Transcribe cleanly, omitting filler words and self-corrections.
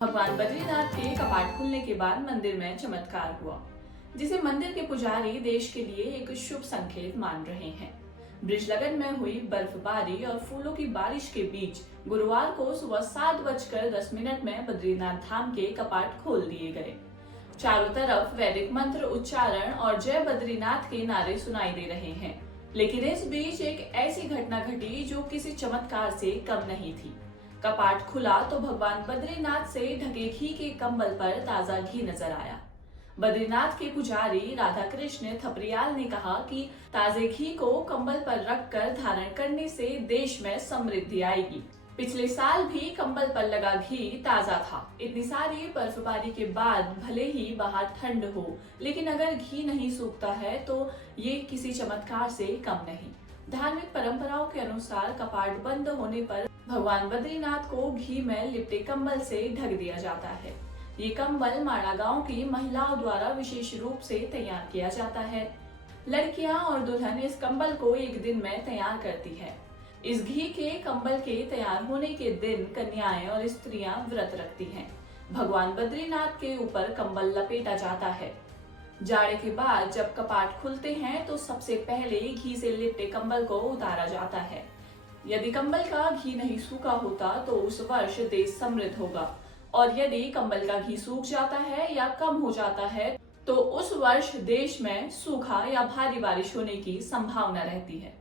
भगवान बद्रीनाथ के कपाट खुलने के बाद मंदिर में चमत्कार हुआ, जिसे मंदिर के पुजारी देश के लिए एक शुभ संकेत मान रहे हैं। ब्रिजलगन में हुई बर्फबारी और फूलों की बारिश के बीच गुरुवार को सुबह 7:10 में बद्रीनाथ धाम के कपाट खोल दिए गए। चारों तरफ वैदिक मंत्र उच्चारण और जय बद्रीनाथ के नारे सुनाई दे रहे हैं। लेकिन इस बीच एक ऐसी घटना घटी जो किसी चमत्कार से कम नहीं थी। कपाट खुला तो भगवान बद्रीनाथ से ढके घी के कंबल पर ताजा घी नजर आया। बद्रीनाथ के पुजारी राधा कृष्ण थपरियाल ने कहा कि ताजे घी को कंबल पर रखकर धारण करने से देश में समृद्धि आएगी। पिछले साल भी कंबल पर लगा घी ताजा था। इतनी सारी बर्फबारी के बाद भले ही बाहर ठंड हो, लेकिन अगर घी नहीं सूखता है तो ये किसी चमत्कार से कम नहीं। धार्मिक परंपराओं के अनुसार कपाट बंद होने पर भगवान बद्रीनाथ को घी में लिपटे कंबल से ढक दिया जाता है। ये कंबल माड़ा गांव की महिलाओं द्वारा विशेष रूप से तैयार किया जाता है। लड़कियां और दुल्हन इस कंबल को एक दिन में तैयार करती है। इस घी के कंबल के तैयार होने के दिन कन्याएं और स्त्रियां व्रत रखती हैं। भगवान बद्रीनाथ के ऊपर कंबल लपेटा जाता है। जाड़े के बाद जब कपाट खुलते हैं तो सबसे पहले घी से लिपटे कंबल को उतारा जाता है। यदि कंबल का घी नहीं सूखा होता तो उस वर्ष देश समृद्ध होगा, और यदि कंबल का घी सूख जाता है या कम हो जाता है तो उस वर्ष देश में सूखा या भारी बारिश होने की संभावना रहती है।